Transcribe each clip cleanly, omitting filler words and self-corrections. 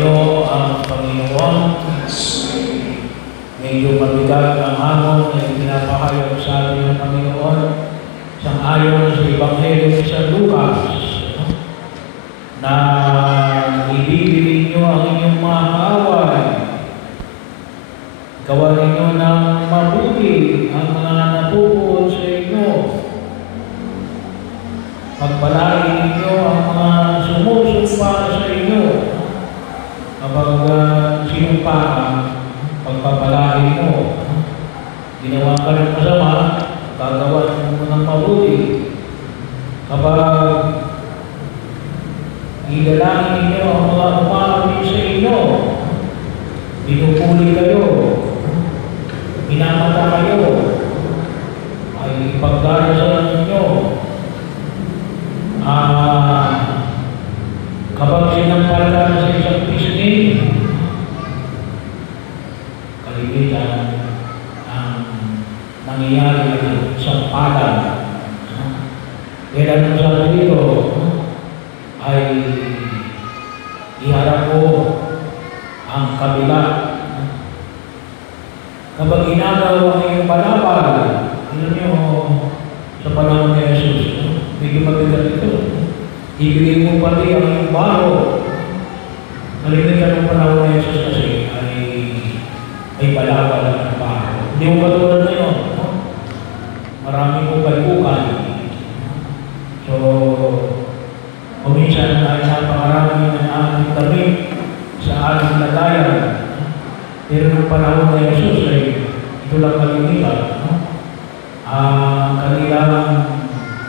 Ito ang Panginoon. Medyo mabigat ang hamon na pinapahayag sa atin ng Panginoon sang-ayon sa Ebanghelyo ni San Lucas, na ibibigay niyo ang inyong mga kaaway, gawa ninyo ng mabuti ang mga napupuot sa inyo, pagpalain ninyo ang mga sumusumpa sa inyo. Kapag sinumpa ka, pagpapalain mo, ginawa ka ng masama, gagawa mo ng mabuti. Kapag idalangin ninyo ang mga umaamin sa inyo, pinupuli kayo, pinamata kayo, ay ipagdarasal ninyo. Kapag sinampal ka sa isang pisngi, kalimitan ang nangyayari sa padan. Kaya ang sabi dito ay iharap ko ang kabila. Kapag ginagawa ang iyong panapal, alam niyo, sa panahon ni Jesus, medyo mabigat ito. Ibigay mo pati ang iyong baro. Nalimitan ng panahon ni Jesus kasi ay balabal ng baro. Hindi mo katulad na yun. Marami kong kalbukan. So, kuminsan ay napakarami ng aming damit sa ating lagayan. Pero ng panahon ni Jesus ay ito lang kalimitan. Ang kanilang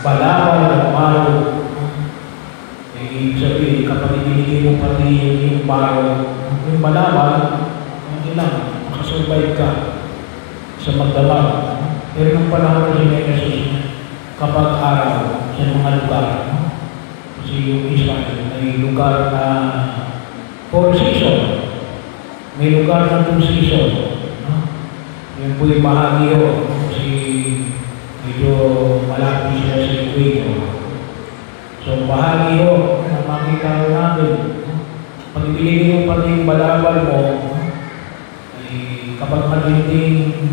balabal ng baro, ibig sabihin, kapag ibinigay mo pati yung baro, yung balabal, hindi lang, makasurvive ka sa magdamag. Pero nung panahon na si Jesus, kapag araw sa mga lugar, kasi yung Israel may lugar na 4 season, may lugar na 2 season. Yung po'y bahagi yun, kasi medyo malapit siya sa equator. So, bahagi yun na makita natin. Pag ibigay mo pati yung balabal mo, ay kapag matinding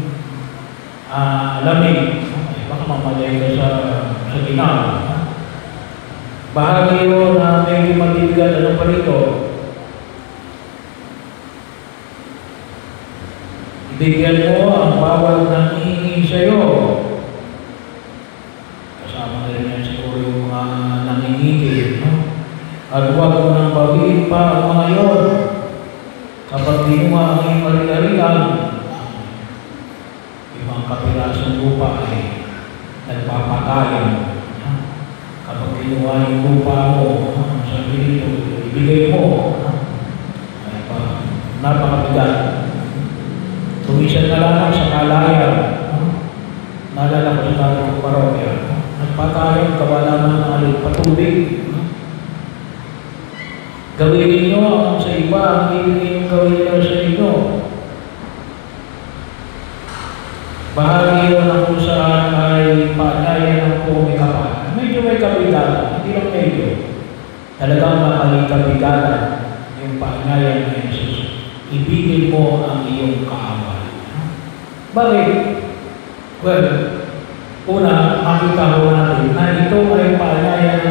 lamig, baka mamatay ka sa ginaw. Bahagi yun na medyo matibigat, ano pa rito? Ibigyan mo ang bawal ng hihingi sa'yo. Kasama na rin yan siguro yung mga nanginigil. At huwag mo nang bawiin pa ang mga yun. Kapag ginawa ang iyong ari-arian, yung mga kapirasong lupa ay nagpapatayan. Kapag ginawa yung lupa mo, sabi nito, ibigay mo. Ay pa, napakabigat. Tumisan na lang sa kalayan. Naalala ko sa ng parokya. Nagpatayan, kabalaman ng alay patubig. Gawin ninyo ang sa iba, ang hindi yung gawin nyo sa inyo. Bahagi yun ang kung saan ay paanyayan ng may kapal. Medyo may kapitan, hindi lang medyo. Talagang makalikabigatan yung paanyayan ng Jesus. Ibigin mo ang iyong kaaway. Bakit? Well, una, makita ko natin na ito ay paanyayan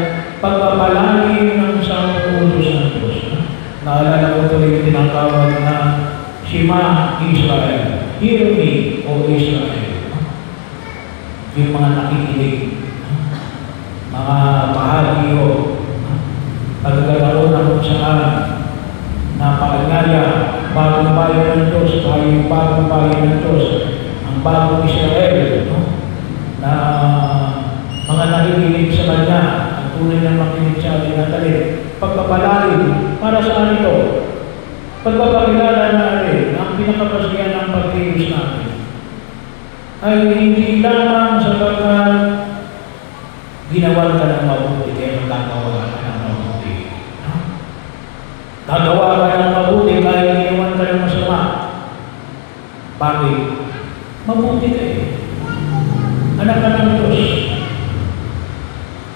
pagpapalangin ng Santo Utos ng Diyos. Naalala ko tuloy yung tinatawag na Shema Israel. Hear me, O Israel. Yung mga nakikinig, mga bahagyo, pagkakaroon ng kung saan na paanyaya, bagong bayan ng Diyos, tayo bagong bayan ng Diyos, ang bagong Israel, na mga nakikinig sa Kanya, ang tunay na makinig sa ating natalin, pagpapalain, para saan ito? Pagpapakilala natin, ang pinakapasiyan ng pagkilos natin, ay hindi lamang sapagkat ginawan ka ng mabuti, kaya magkakawa ka ng mabuti. Gagawa ka ng mabuti kahit ginawan ka ng masama. Bakit? Mabuti ka eh. Anak ka ng Diyos.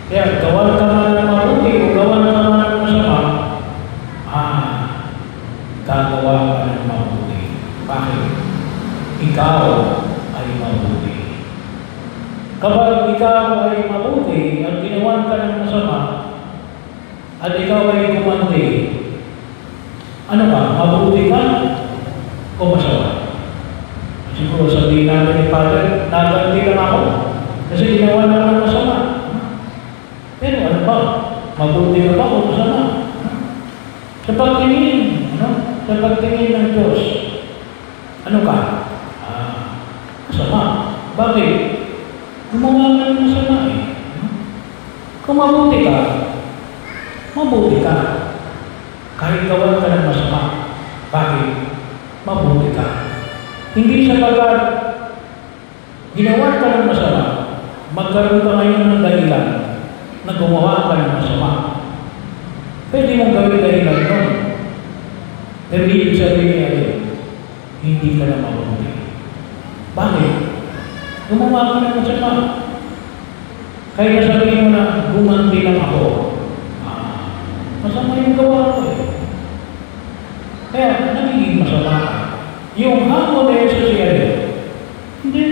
Kaya gawan ka man ng mabuti o gawan ka man ng masama, gagawa ka ng mabuti. Bakit? Ikaw ay mabuti. Kapag ikaw ay mabuti at ginawan ka ng masama, at ikaw ay gumanti, ano ka? Mabuti ka o masama? Siguro sabihin natin ni Father, naganti lang ako kasi ginawa na ng masama. Pero ano ba? Mabuti ka ba o masama? Sa pagtingin, sa pagtingin ng Diyos, ano ka? Masama. Bakit? Gumawa ka ng masama eh. Kung mabuti ka, mabuti ka. Kahit gawan ka ng masama. Bakit? Mabuti ka. Hindi sapagkat ginawa ka ng masama, magkaroon ka ngayon ng dahilan na gumawa ka ng masama. Pwede mong gawin dahilan yun. Pero ibig sabihin niya hindi ka na mabuti. Bakit? Gumawa ka ng masama. Kaya sabihin mo na gumanti lang ako. Masama yung gawa ko eh. Kaya nagiging masama ka. Yung hamon na yun sa siya hindi.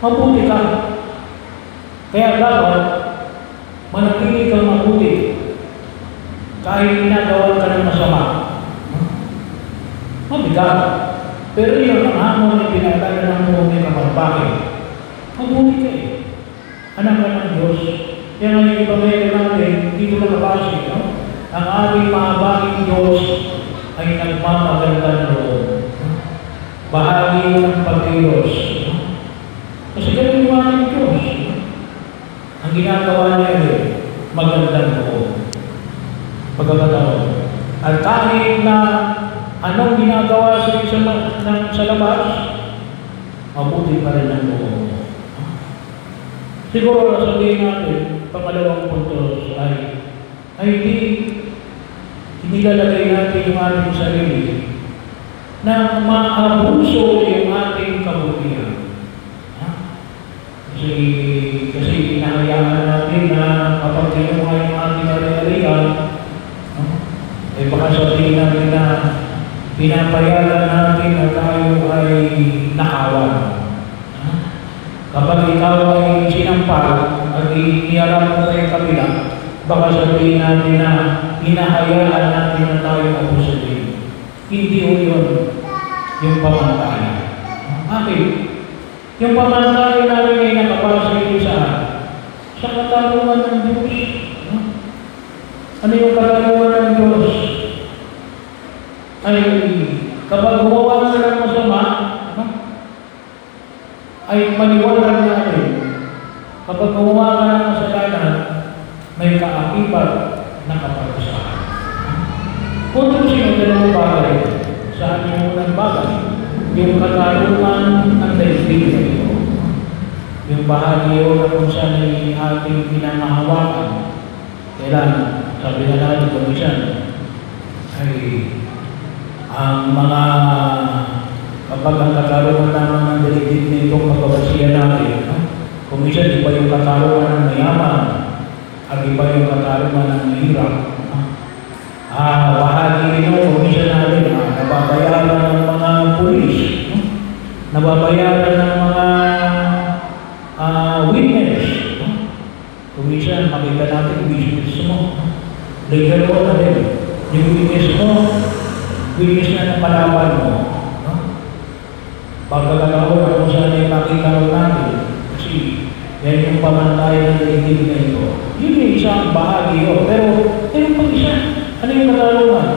Mabuti ka. Kaya dapat manatili kang mabuti. Kahit ginagawa ka ng masama. Mabigat. Pero yun ang hamon na pinagdala ng mabuti ka magpakit. Mabuti ka eh. Anak ka ng Diyos. Kaya ngayon ipamaya natin, dito nakapasok, no? Ang ating mahabaging Diyos ay nagmamagandang loob. Bahagi ng pag-Diyos. Kasi ganun yung ating Diyos. Ang ginagawa niya ay magandang loob. Pagkakataon. At kahit na anong ginagawa sa labas, mabuti pa rin ang loob. Siguro sabihin natin, pangalawang punto ay hindi lalagay natin yung ating sarili na maabuso yung ating kabutihan. Kasi hinahayaan natin na kapag kinuha yung ating ari-arian, eh baka sabihin natin na pinapayalan natin na tayo ay nakawan. Kapag ikaw ay sinampal at iniharap mo sa kabila, baka sabihin natin na hinahayaan natin na tayo abusuin. Hindi o yun yung pamantayan. Bakit? Yung pamantayan natin ay nakapasok sa katarungan ng Diyos. Ano yung katarungan ng Diyos? Ay kapag gumawa ka ng masama, ay maliwanag natin. Kapag gumawa ka ng kasalanan, may kaakibat na kaparusahan. Kung sino dalawang bagay sa ating unang bagay, yung katarungan ng daigdig na ito, yung bahagi yun na kung saan ay ating pinamahawakan, kailan, sabi na natin kung isan, ay ang mga kapag ang katarungan naman ng daigdig na itong pagkabasihan natin, kung isan, iba yung katarungan ng mayaman, at iba yung katarungan ng mahirap. Bahagi rin kung isan natin, nababayaran ng mga pulis, nababayaran ng mga witness. Kung isan, makita natin business mo. Legal mo na rin. Yung witness mo, witness na ng palaban mo. Pagkakataon na kung saan ay makita mo natin. Kasi yan yung pamantayan ng daigdig na ito. Yun yung isang bahagi yun. Pero pag isa, ano yung katarungan?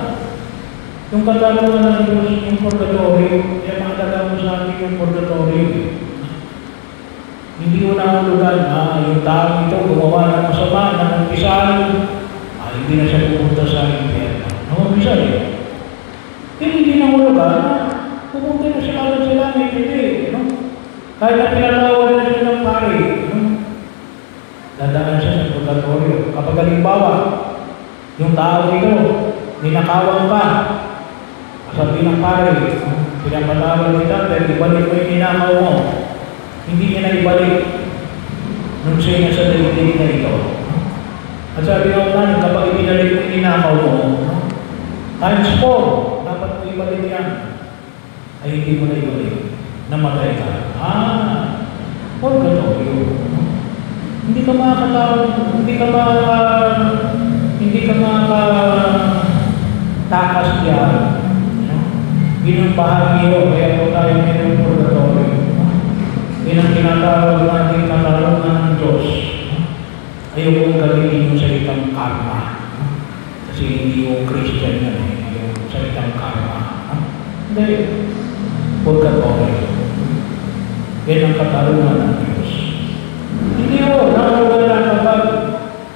Yung katarungan ng Diyos, yung purgatorio, kaya makatala mo sa akin yung purgatorio. Hindi ko nahulugan, yung tao ito, gumawa ng masama, ng umpisan, hindi na siya pupunta sa impyerno. Ng umpisan eh. Pero hindi nahulugan, pupunta na siya agad sa langit, hindi. Kahit na pinatawad na siya ng pari, dadaan siya sa purgatorio. Kapag halimbawa, yung tao ito, ninakawan ka, sabi ng pare, pinapatawad kita, pero ibalik mo yung ninakaw mo. Hindi niya na ibalik nung siya sa daigdig na ito. At sabi ng kapag ibinalik mo yung ninakaw mo, times 4, dapat mo ibalik yan. Ay hindi mo na ibalik. Namatay ka. Purgatorio. Hindi ka makakatakas diyan. Yun ang bahagi yun. Kaya po tayo mayroong purgatorio. Yun ang tinatawag natin katarungan ng Diyos. Ayaw kong gamitin yung salitang karma. Kasi hindi yung Christian yan yung salitang karma. Hindi. Purgatorio. Yan ang katarungan ng Diyos. Hindi mo, nakawala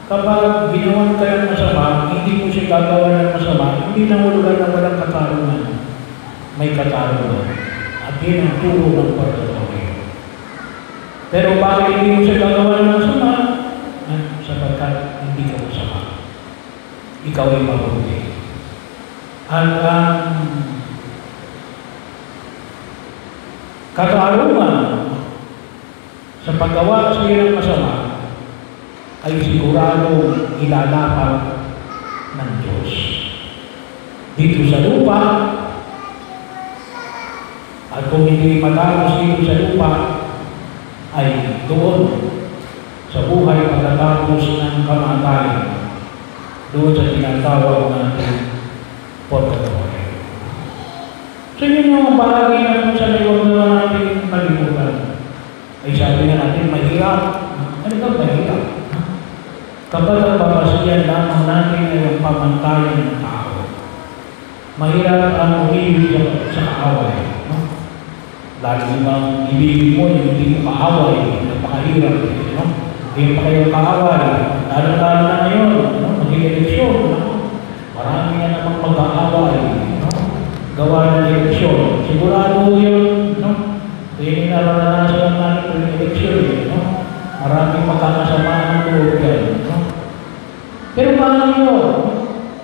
kapag ginawan ka ng masama, hindi mo siya gagawa ng masama, hindi nahulugan na walang katarungan. May katarungan. At yun ang turo ng purgatorio. Pero bakit hindi mo siya gagawa ng masama? Sapagkat hindi ka masama. Ikaw ay mabuti. At katarungan sa paggawa sa iyo ng masama ay sigurado ilalapat ng Diyos. Dito sa lupa, at kung hindi matapos dito sa lupa, ay doon sa buhay pagkatapos ng kamatayan, doon sa tinatawag natin purgatorio. So yun yung bahagi na kung saan huwag na natin kalimutan. Ay sabi nga natin, mahirap. Ano ba mahirap? Kapag nagpapasyan lamang natin ay ang pamantayan ng tao. Mahirap ang umibig sa kaaway. Lalo bang ibigin mo yung hindi mo kaaway, napakahirap. Hindi pa kayo kaaway. Lalo-lalo na ngayon, mag-eleksyon. Marami na namang mag-aaway. Gawa ng eleksyon. Sigurado yun. Kaya naranasan natin ng eleksyon. Maraming magkakasamaan ng loob yan. Pero paano yun?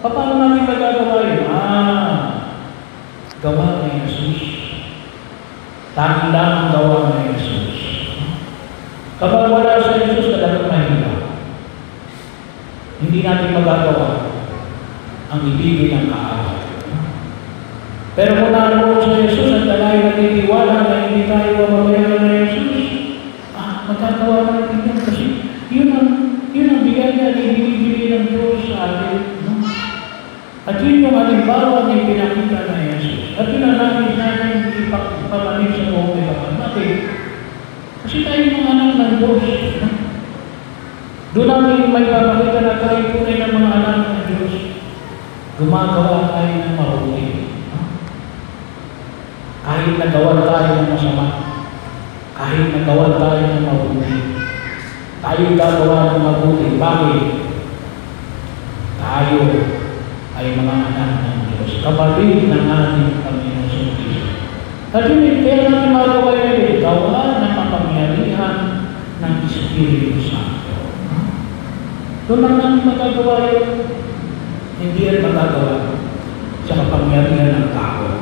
Paano natin magagawa yun? Gawa ng Jesus. Tanging lang ang gawa ng Jesus. Kapag wala sa Jesus, talagang mahirap. Hindi natin magagawa ang ibigin ng kaaway. Pero kung naroon sa Jesus at tayo nagtitiwala na hindi tayo mababayaran ng Jesus, magkagawa natin yan kasi yun ang bigay na ibigay ng Diyos sa atin. At yun yung halimbawa na pinakita na Jesus. At yun ang nais natin ipamanin sa buong kapatid. Bakit? Kasi tayo mga anak ng Diyos. Doon namin may papakita na tayo tunay ng mga anak ng Diyos. Gumagawa tayo ng mabuti. Kahit nagawa tayo ng masama, kahit nagawa tayo ng mabuti, tayo gagawa ng mabuti. Bakit? Tayo ay mga anak ng Diyos, kapatid ng ating Panginoon sa Kristo. At yun, kaya natin magawa yun, gawa ng kapangyarihan ng Espiritu Santo. Doon lang natin magagawa yun. Hindi yan magagawa sa kapangyarihan ng tao.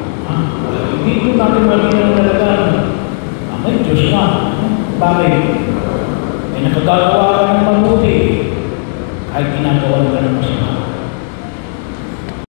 Hindi natin magiging talaga may Diyos na. Bakit? May nakagagawa ka ng mabuti kahit ginagawa ka ng masama.